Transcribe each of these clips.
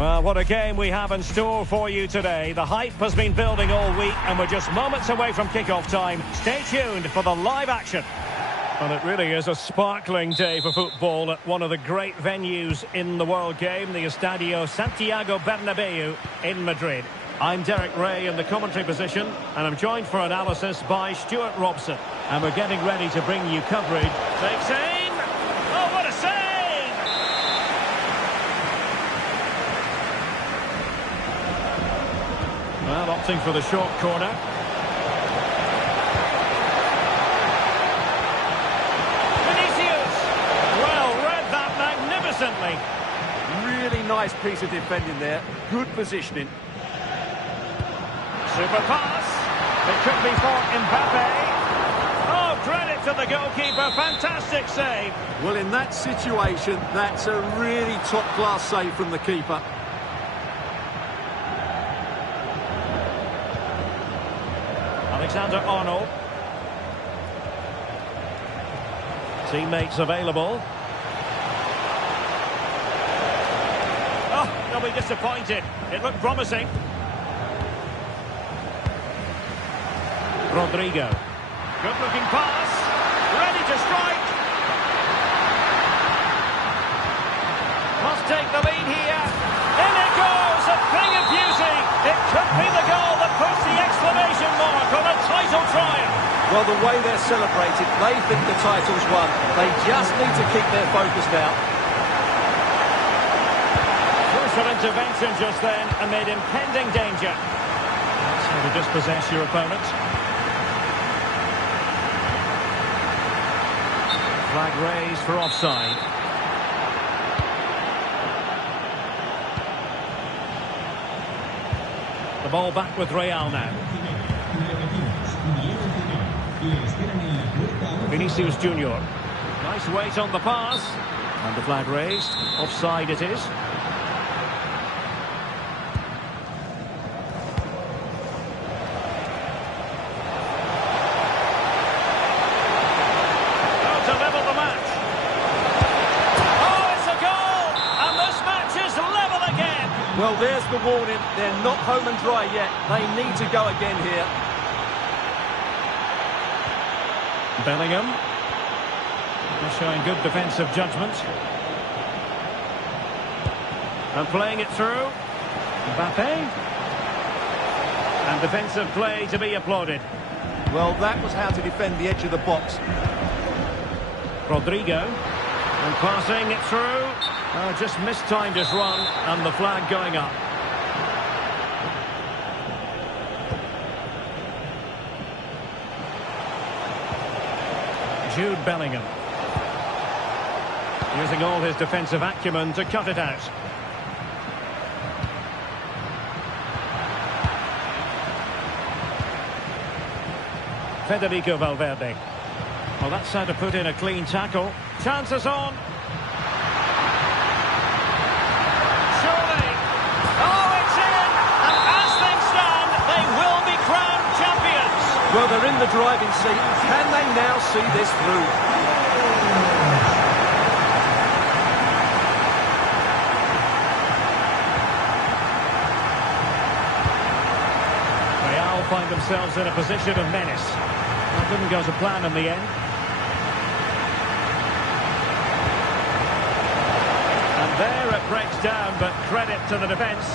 Well, what a game we have in store for you today. The hype has been building all week and we're just moments away from kickoff time. Stay tuned for the live action. Well, it really is a sparkling day for football at one of the great venues in the world game, the Estadio Santiago Bernabeu in Madrid. I'm Derek Ray in the commentary position and I'm joined for analysis by Stuart Robson. And we're getting ready to bring you coverage. Takes aim! Oh, what a save! Well, opting for the short corner. Vinicius! Well, read that magnificently. Really nice piece of defending there. Good positioning. Super pass. It could be for Mbappe. Oh, credit to the goalkeeper. Fantastic save. Well, in that situation, that's a really top-class save from the keeper. Alexander-Arnold. Teammates available. Oh, they'll be disappointed. It looked promising. Rodrigo. Good-looking pass. Ready to strike. Must take the lead here. In it goes. A thing of beauty. It could be the goal that puts the exclamation mark on a title triumph. Well, the way they're celebrated, they think the title's won. They just need to keep their focus now. Crucial intervention just then amid impending danger. That's how to dispossess your opponent. Flag raised for offside. The ball back with Real now. Vinicius Junior. Nice weight on the pass. And the flag raised. Offside it is. To level the match. Oh, it's a goal! And this match is level again. Well, there's the warning. They're not home and dry yet. They need to go again here. Bellingham. They're showing good defensive judgment. And playing it through. Mbappe. And defensive play to be applauded. Well, that was how to defend the edge of the box. Rodrigo. And passing it through. Just mistimed his run. And the flag going up. Jude Bellingham. Using all his defensive acumen to cut it out. Federico Valverde. Well, that's how to put in a clean tackle. Chances on. Surely. Oh, it's in! And as things stand, they will be crowned champions. Well, they're in the driving seat. Can they now see this through? Real find themselves in a position of menace. That didn't go to plan in the end. And there it breaks down, but credit to the defence.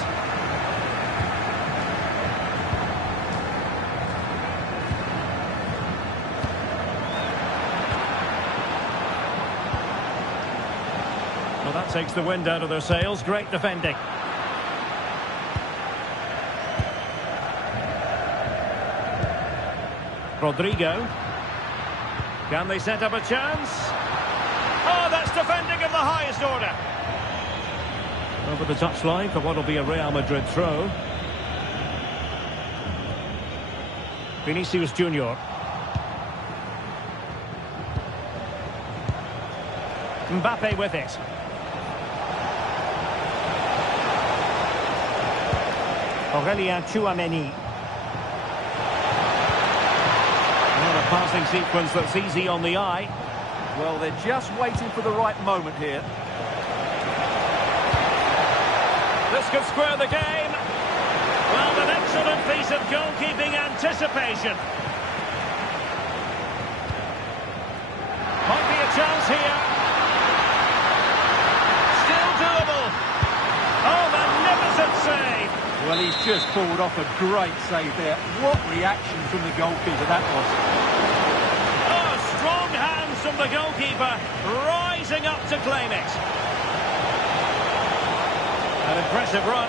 Well, that takes the wind out of their sails. Great defending. Rodrigo. Can they set up a chance? Oh, that's defending of the highest order. Over the touchline for what will be a Real Madrid throw. Vinicius Junior. Mbappe with it. Aurelien Tchouameni. Well, a passing sequence that's easy on the eye. Well, they're just waiting for the right moment here. This could square the game. Well, an excellent piece of goalkeeping anticipation. Might be a chance here. Still doable. Oh, magnificent save. Well, he's just pulled off a great save there. What reaction from the goalkeeper that was. Oh, strong hands from the goalkeeper, rising up to claim it. An impressive run.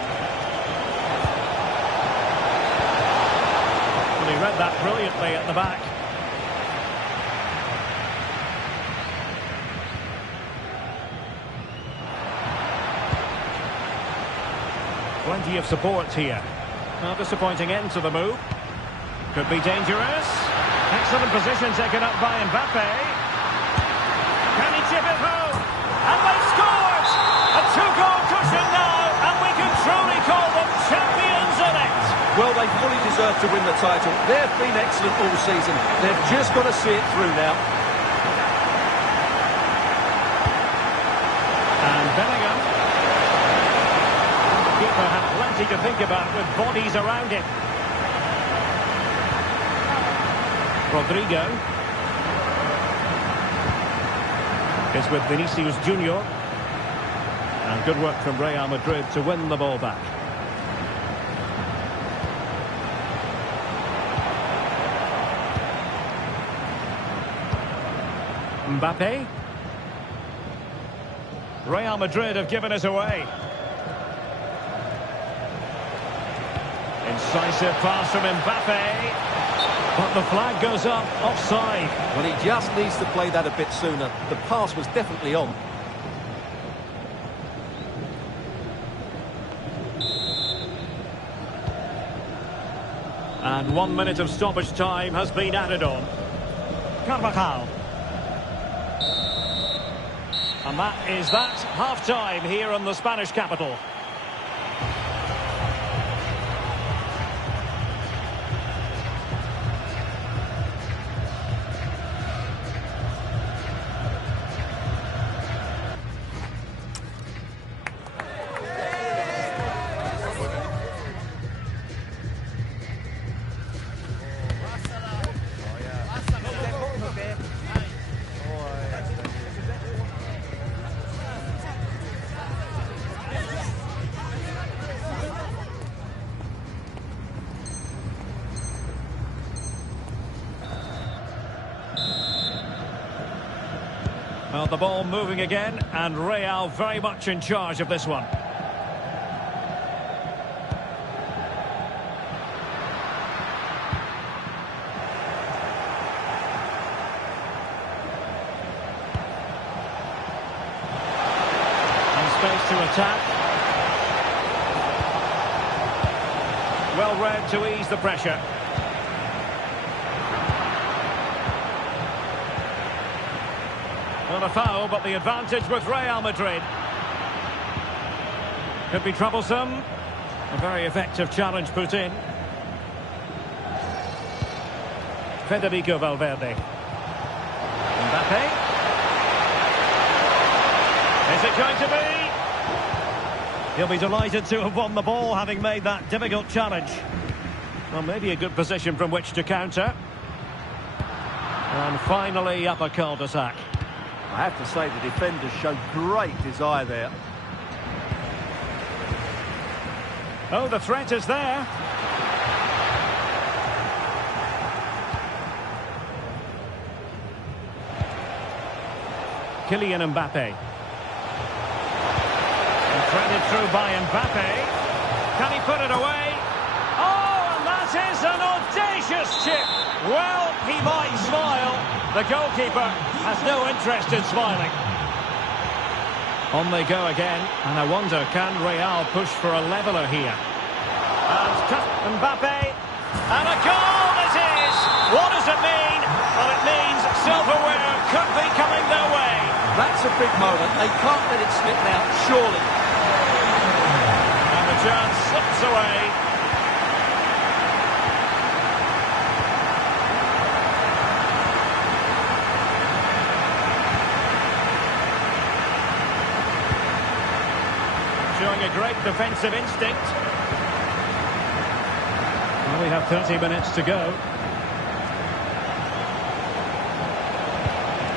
Well, he read that brilliantly at the back. Plenty of support here. A disappointing end to the move. Could be dangerous. Excellent position taken up by Mbappe. Can he chip it home? And they've scored! A two-goal cushion now, and we can truly call them champions of it. Well, they fully deserve to win the title. They've been excellent all season. They've just got to see it through now. And Bellingham. The keeper had plenty to think about with bodies around him. Rodrigo. It's with Vinicius Junior. And good work from Real Madrid to win the ball back. Mbappe. Real Madrid have given us away. Incisive pass from Mbappe. But the flag goes up, offside. Well, he just needs to play that a bit sooner. The pass was definitely on. And 1 minute of stoppage time has been added on. Carvajal. And that is that. Half-time here in the Spanish capital. Well, the ball moving again, and Real very much in charge of this one. And space to attack. Well read to ease the pressure. Not a foul, but the advantage with Real Madrid. Could be troublesome. A very effective challenge put in. Federico Valverde. Mbappe. Is it going to be? He'll be delighted to have won the ball, having made that difficult challenge. Well, maybe a good position from which to counter. And finally, up a cul-de-sac. I have to say the defenders showed great desire there. Oh, the threat is there. Kylian Mbappe. And threaded through by Mbappe. Can he put it away? Oh, and that is an audacious chip. Well, he might smile. The goalkeeper has no interest in smiling. On they go again, and I wonder, can Real push for a leveller here? And Mbappe, and a goal it is! What does it mean? Well, it means silverware could be coming their way. That's a big moment. They can't let it slip now, surely. And the chance slips away. showing a great defensive instinct. Well, we have 30 minutes to go.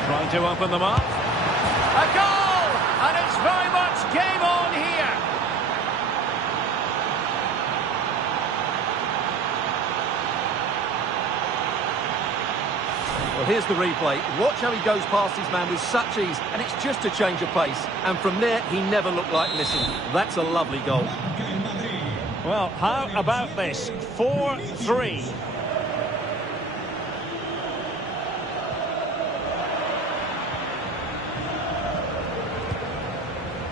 Trying to open them up. A goal! And it's very much game on here. Well, here's the replay. Watch how he goes past his man with such ease, and it's just a change of pace. And from there, he never looked like missing. That's a lovely goal. Well, how about this? 4-3.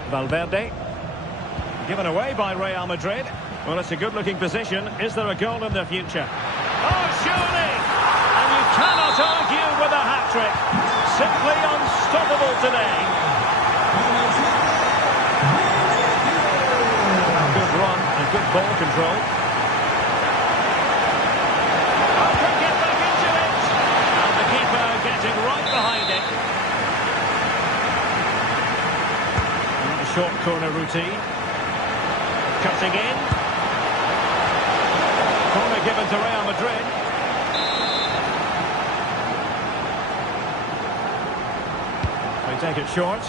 Valverde. Given away by Real Madrid. Well, it's a good-looking position. Is there a goal in the future? Oh, surely! And you cannot argue with a hat-trick. Simply unstoppable today. Good run and good ball control. Oh, can get back into it. And the keeper getting right behind it. And the short corner routine. Cutting in. Corner given to Real Madrid. They take it short.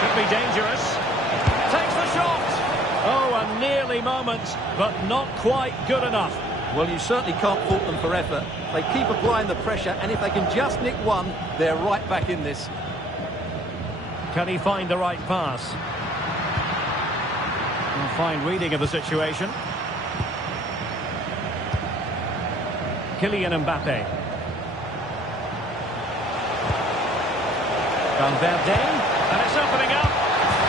Could be dangerous. Takes the shot. Oh, a nearly moment, but not quite good enough. Well, you certainly can't fault them for effort. They keep applying the pressure, and if they can just nick one, they're right back in this. Can he find the right pass? And fine reading of the situation. Kylian Mbappe. Valverde. And it's opening up.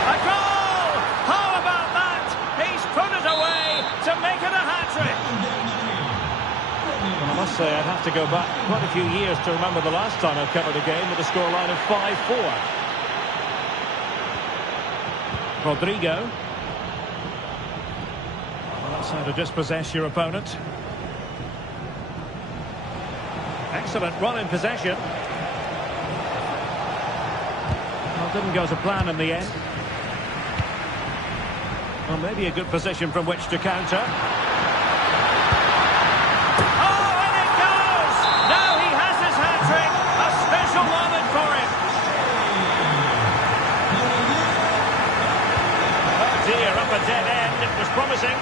A goal! How about that? He's put it away to make it a hat-trick. Well, I must say, I'd have to go back quite a few years to remember the last time I covered a game with a scoreline of 5-4. Rodrigo. Well, that's how to dispossess your opponent. Excellent run in possession. Well, didn't go to plan in the end. Well, maybe a good position from which to counter. Oh, and it goes! Now he has his hat-trick. A special moment for him. Oh dear, up a dead end. It was promising.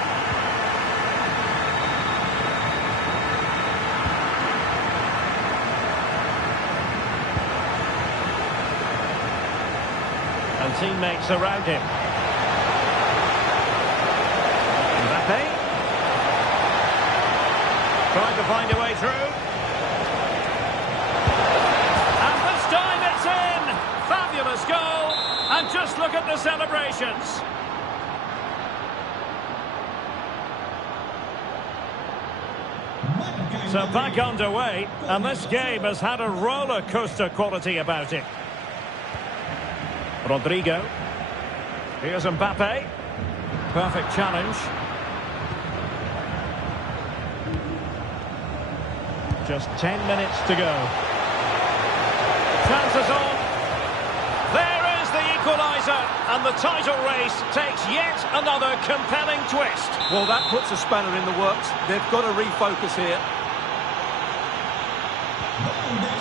And teammates around him. Mbappe. Trying to find a way through. And this time it's in! Fabulous goal! And just look at the celebrations. So back underway, and this game has had a roller coaster quality about it. Rodrigo. Here's Mbappe. Perfect challenge. Just 10 minutes to go. Chances on. There is the equaliser. And the title race takes yet another compelling twist. Well, that puts a spanner in the works. They've got to refocus here.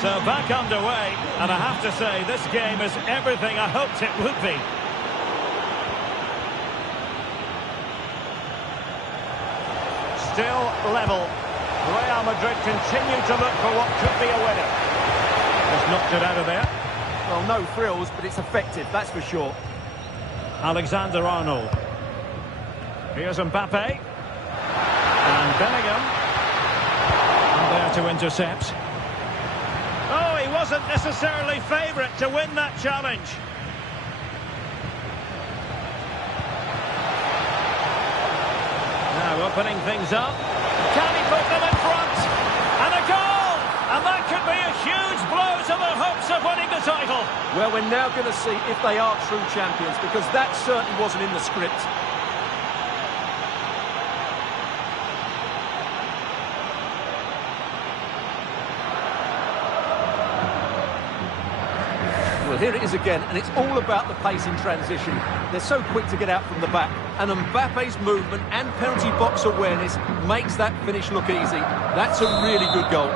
So back underway, and I have to say, this game is everything I hoped it would be. Still level. Real Madrid continue to look for what could be a winner. Just knocked it out of there. Well, no thrills, but it's effective, that's for sure. Alexander-Arnold. Here's Mbappe. And Bellingham. And there to intercept. Oh, he wasn't necessarily favourite to win that challenge. Now opening things up. Can he put them in front? And a goal! And that could be a huge blow to the hopes of winning the title. Well, we're now going to see if they are true champions, because that certainly wasn't in the script. Well, Well, here it is again, and it's all about the pace in transition. They're so quick to get out from the back, and Mbappe's movement and penalty box awareness makes that finish look easy. That's a really good goal.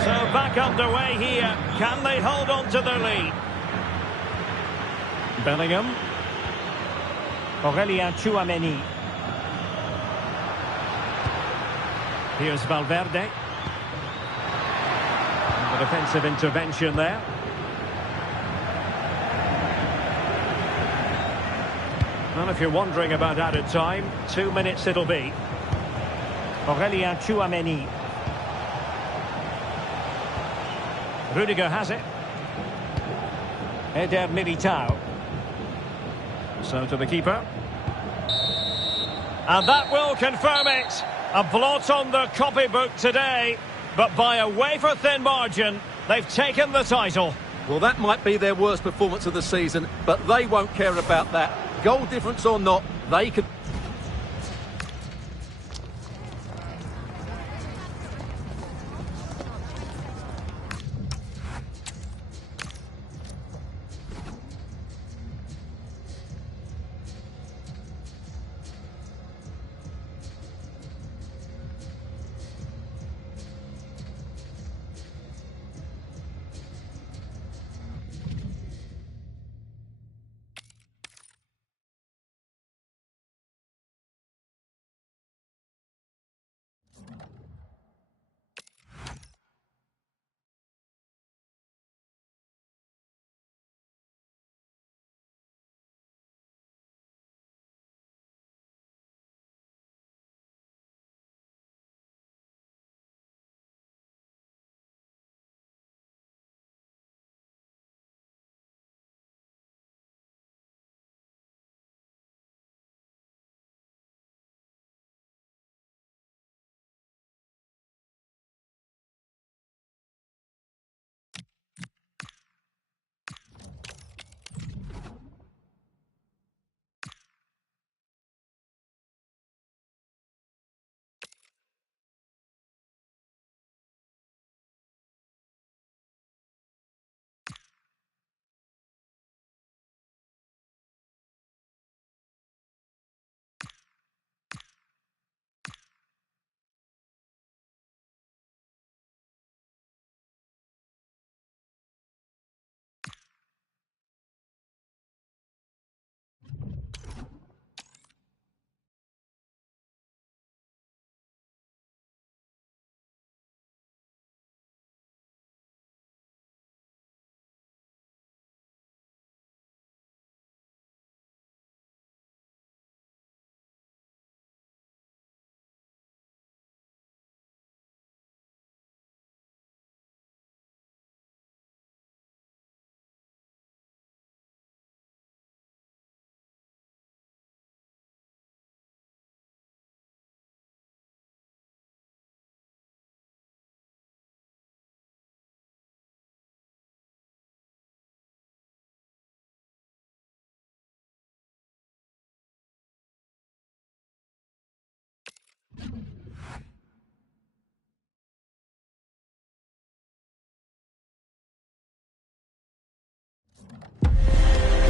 So back underway here. Can they hold on to their lead? Bellingham. Aurelien Tchouameni. Here's Valverde. And the defensive intervention there. Well, if you're wondering about added time, 2 minutes it'll be. Aurelien Tchouameni. Rudiger has it. Eder Militao. So to the keeper. And that will confirm it. A blot on the copybook today. But by a wafer-thin margin, they've taken the title. Well, that might be their worst performance of the season, but they won't care about that. Goal difference or not, they can...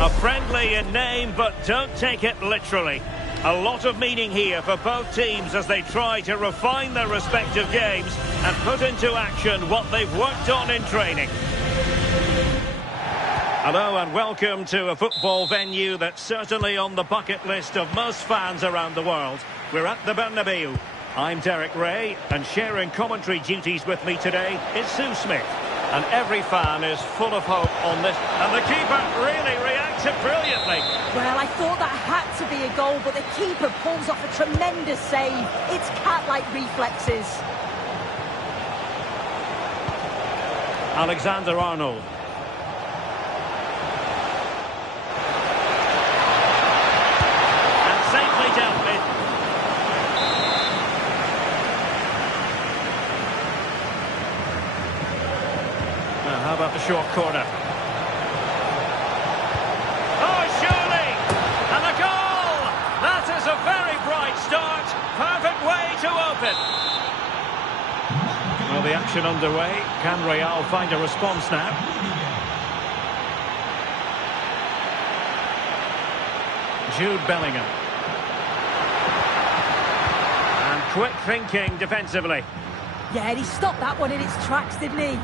A friendly in name, but don't take it literally. A lot of meaning here for both teams as they try to refine their respective games and put into action what they've worked on in training. Hello and welcome to a football venue that's certainly on the bucket list of most fans around the world. We're at the Bernabeu. I'm Derek Ray, and sharing commentary duties with me today is Sue Smith. And every fan is full of hope on this. And the keeper really reacted brilliantly. Well, I thought that had to be a goal, but the keeper pulls off a tremendous save. It's cat-like reflexes. Alexander-Arnold. And safely dealt with. How about the short corner? Oh, surely! And a goal! That is a very bright start. Perfect way to open. Well, the action underway. Can Real find a response now? Jude Bellingham. And quick thinking defensively. Yeah, he stopped that one in its tracks, didn't he?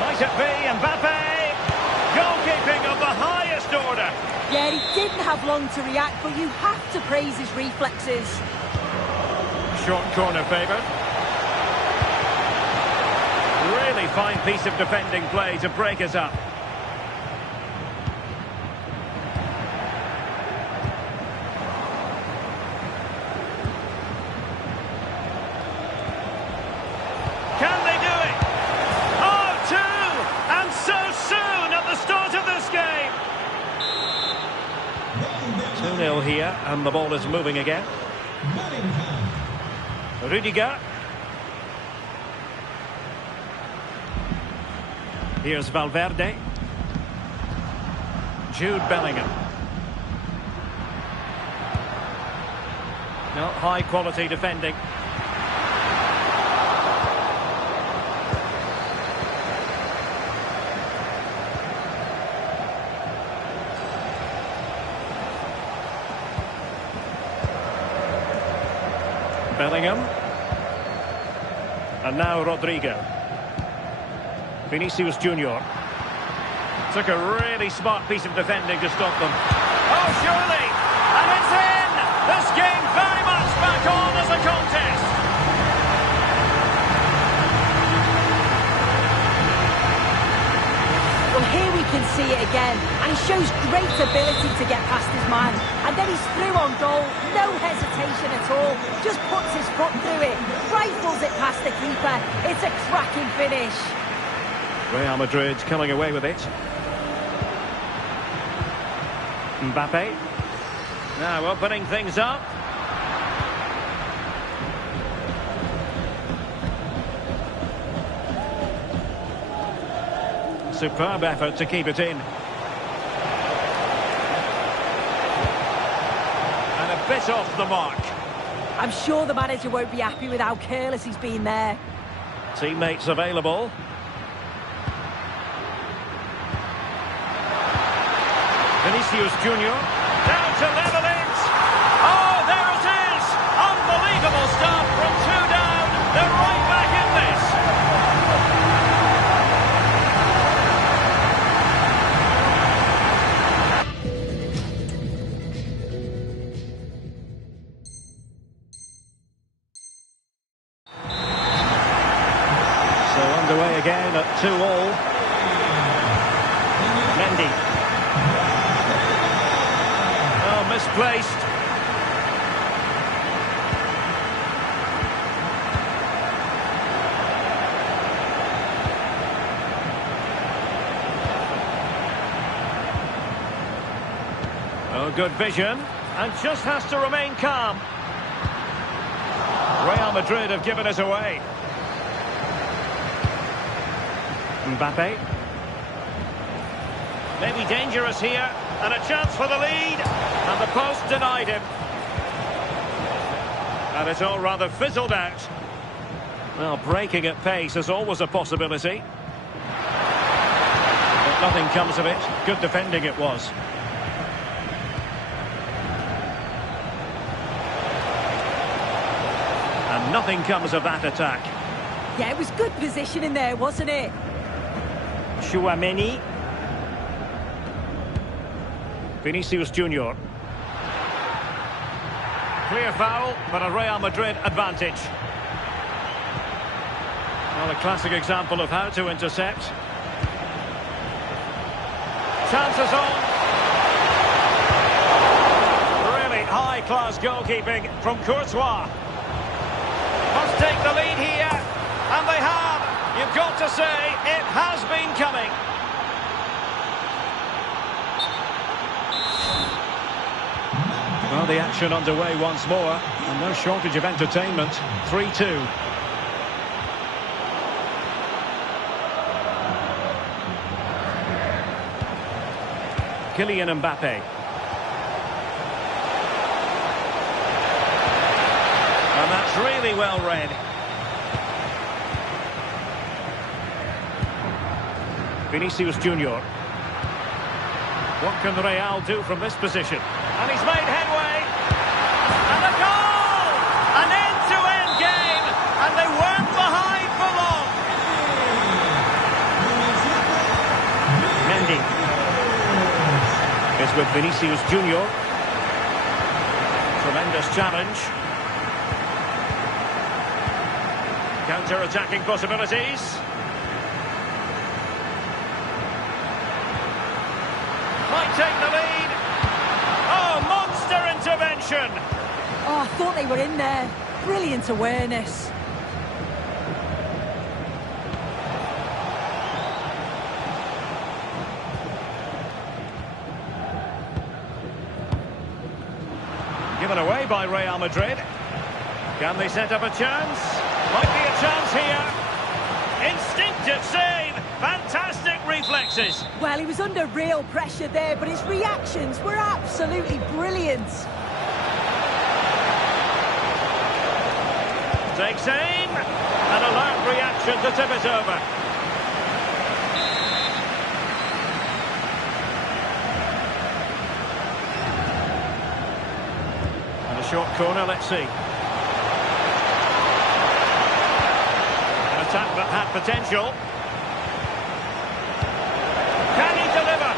Might it be Mbappe? Goalkeeping of the highest order. Yeah, he didn't have long to react, but you have to praise his reflexes. Short corner favoured. Really fine piece of defending play to break us up. Can they do it? Oh, two! And so soon at the start of this game. 2-0 here, and the ball is moving again. Rudiger. Here's Valverde. Jude Bellingham. No, high quality defending. Bellingham. And now Rodrigo. Vinicius Junior. Took a really smart piece of defending to stop them. Oh, surely! And it's in! This game very much back on as a contest. Well, here we can see it again, and he shows great ability to get past his man. And then he's through on goal, no hesitation at all. Just puts his foot through it, rifles it past the keeper. It's a cracking finish. Real Madrid coming away with it. Mbappe. Now opening things up. Superb effort to keep it in. And a bit off the mark. I'm sure the manager won't be happy with how careless he's been there. Teammates available. Vinicius Junior. Down to level it. Oh, there it is. Unbelievable stuff from two down. They're right back in this. So underway again at 2-2. Mendy. Misplaced. Oh, good vision. And just has to remain calm. Real Madrid have given us away. Mbappe. Maybe dangerous here. And a chance for the lead. And the post denied him. And it's all rather fizzled out. Well, breaking at pace is always a possibility. But nothing comes of it. Good defending it was. And nothing comes of that attack. Yeah, it was good positioning there, wasn't it? Chouameni. Vinicius Junior. Clear foul, but a Real Madrid advantage. Well, a classic example of how to intercept. Chances on. Really high-class goalkeeping from Courtois. Must take the lead here, and they have. You've got to say, it has been coming. Well, the action underway once more, and no shortage of entertainment. 3-2. Kylian Mbappe. And that's really well read. Vinicius Junior. What can Real do from this position? And he's made headway. And a goal! An end-to-end game, and they weren't behind for long. Mendy is with Vinicius Junior. Tremendous challenge. Counter-attacking possibilities. Might take the lead. Oh, monster intervention. Oh, I thought they were in there. Brilliant awareness. Given away by Real Madrid. Can they set up a chance? Might be a chance here. Instinctive save. Fantastic reflexes. Well, he was under real pressure there, but his reactions were absolutely brilliant. Takes aim. An alert reaction to tip it over. And a short corner, let's see. An attack that had potential. Can he deliver?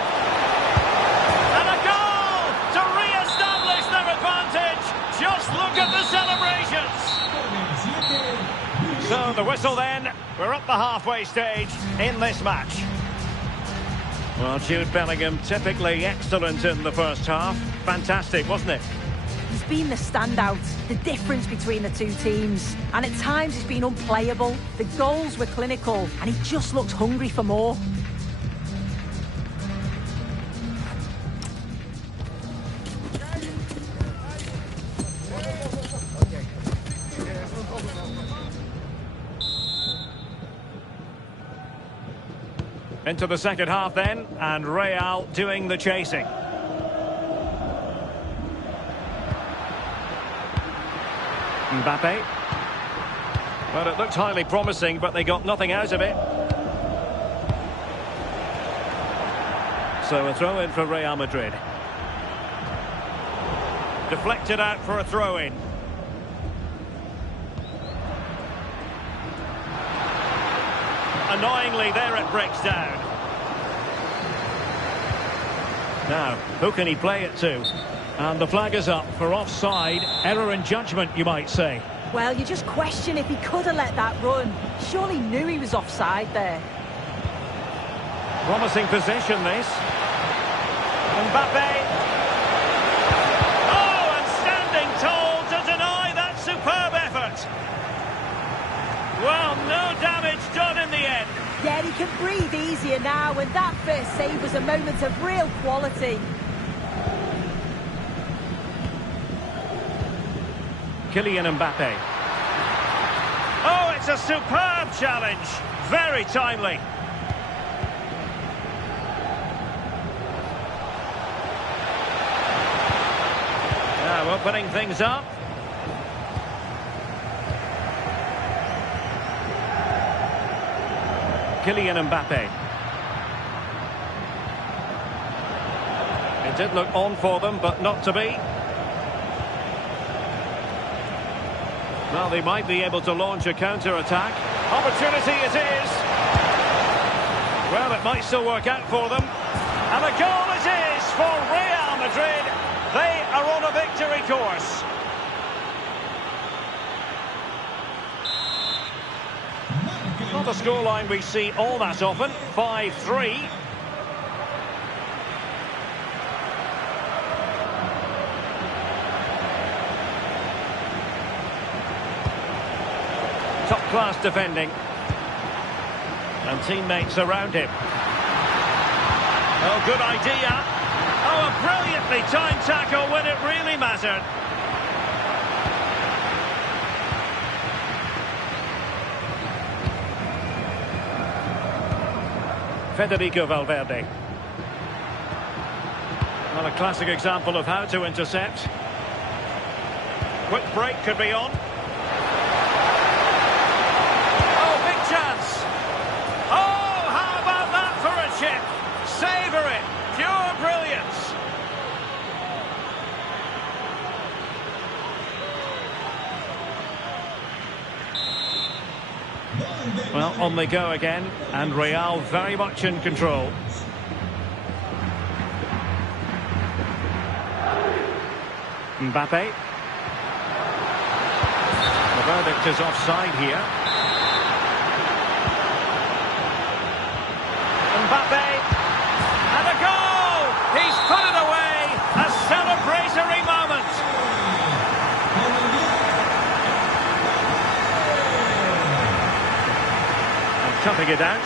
And a goal to re-establish their advantage. Just look at the celebrations. So the whistle then. We're up the halfway stage in this match. Well, Jude Bellingham, typically excellent in the first half. Fantastic, wasn't it? He's been the standout, the difference between the two teams. And at times he's been unplayable. The goals were clinical, and he just looks hungry for more. Into the second half then, and Real doing the chasing. Mbappe. Well, it looked highly promising, but they got nothing out of it. So a throw-in for Real Madrid. Deflected out for a throw-in. Annoyingly, there it breaks down. Now, who can he play it to? And the flag is up for offside. Error in judgment, you might say. Well, you just question if he could have let that run. Surely knew he was offside there. Promising possession, this. Mbappe. Oh, and standing tall to deny that superb effort. Well, no damage done in the end. Yeah, he can breathe easier now, and that first save was a moment of real quality. Kylian Mbappe. Oh, it's a superb challenge. Very timely. Now opening things up. Kylian Mbappe. It did look on for them, but not to be. Well, they might be able to launch a counter-attack. Opportunity it is. Well, it might still work out for them. And a goal it is for Real Madrid. They are on a victory course. Not a scoreline we see all that often. 5-3. Top-class defending. And teammates around him. Oh, good idea. Oh, a brilliantly timed tackle when it really mattered. Federico Valverde. Well, a classic example of how to intercept. Quick break could be on. Oh, big chance. Oh, how about that for a Well, on they go again, and Real very much in control. Mbappe. The verdict is offside here. Mbappe. And a goal! He's put it away! A celebratory moment! And cutting it out.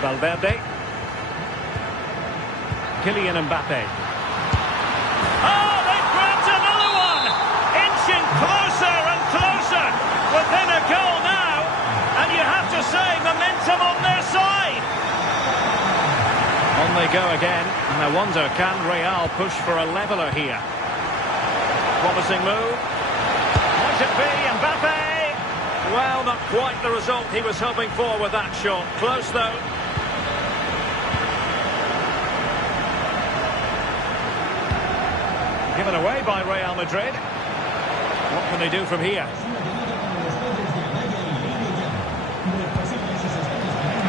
Valverde. Kylian Mbappe. Oh, they've grabbed another one! Inching closer and closer! Within a goal now! And you have to say, momentum on their side! On they go again, and I wonder, can Real push for a leveller here? Promising move. Might it be Mbappe? Well, not quite the result he was hoping for with that shot. Close, though. Given away by Real Madrid. What can they do from here?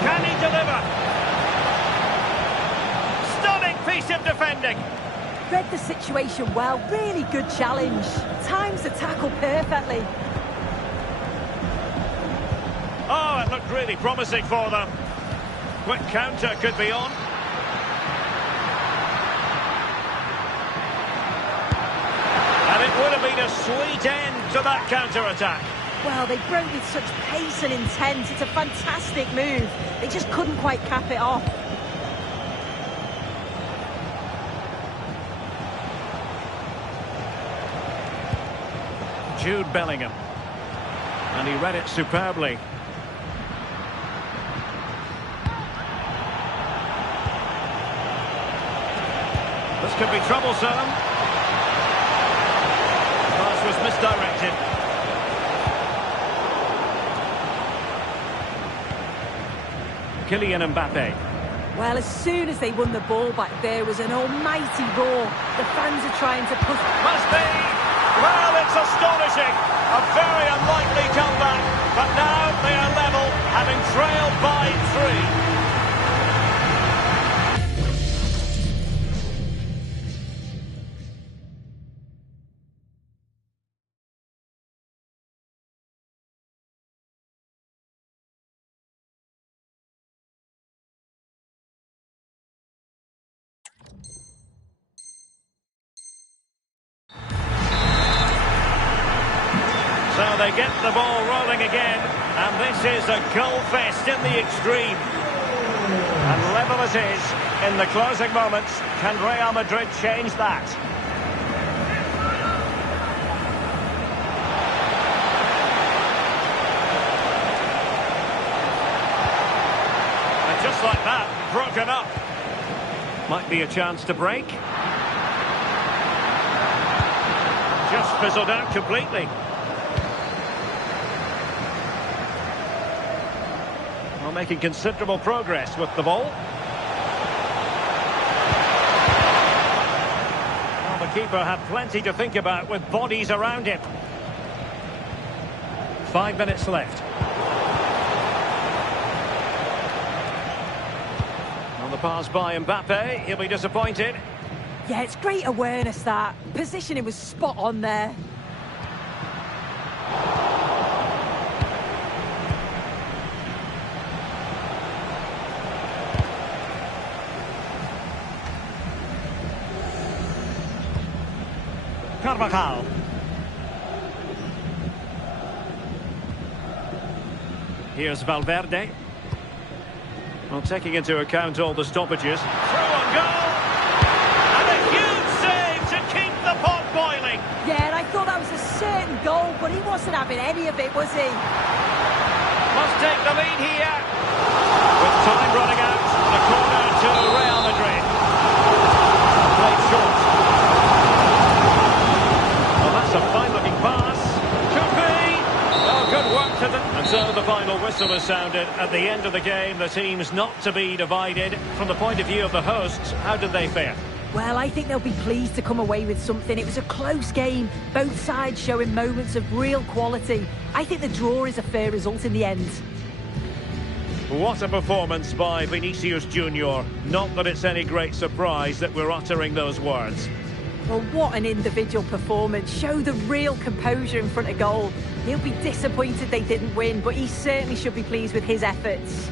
Can he deliver? Stunning piece of defending. Read the situation well, really good challenge. Times the tackle perfectly. Oh, it looked really promising for them. Quick counter could be on. And it would have been a sweet end to that counter-attack. Well, they broke with such pace and intent. It's a fantastic move. They just couldn't quite cap it off. Jude Bellingham. And he read it superbly. This could be troublesome. Pass was misdirected. Kylian Mbappe. Well, as soon as they won the ball back, there was an almighty roar. The fans are trying to push. Must be! Well, it's astonishing. A very unlikely comeback. But now they are level, having trailed by 3. So they get the ball rolling again, and this is a goal fest in the extreme. And level it is in the closing moments. Can Real Madrid change that? And just like that, broken up. Might be a chance to break. Just fizzled out completely. Well, making considerable progress with the ball. Well, the keeper had plenty to think about with bodies around him. 5 minutes left. On the pass by Mbappe, he'll be disappointed. Yeah, it's great awareness, that. Positioning was spot on there. Carvajal. Here's Valverde. Well, taking into account all the stoppages. Through on goal! And a huge save to keep the pot boiling! Yeah, and I thought that was a certain goal, but he wasn't having any of it, was he? Must take the lead here. With time running out, the corner to Real Madrid. Played short. Well, that's a fine-looking pass. Could be. Oh, good work to them. And so the final whistle is sounded. At the end of the game, the team's not to be divided. From the point of view of the hosts, how did they fare? Well, I think they'll be pleased to come away with something. It was a close game, both sides showing moments of real quality. I think the draw is a fair result in the end. What a performance by Vinicius Junior. Not that it's any great surprise that we're uttering those words. Well, what an individual performance. Show the real composure in front of goal. He'll be disappointed they didn't win, but he certainly should be pleased with his efforts.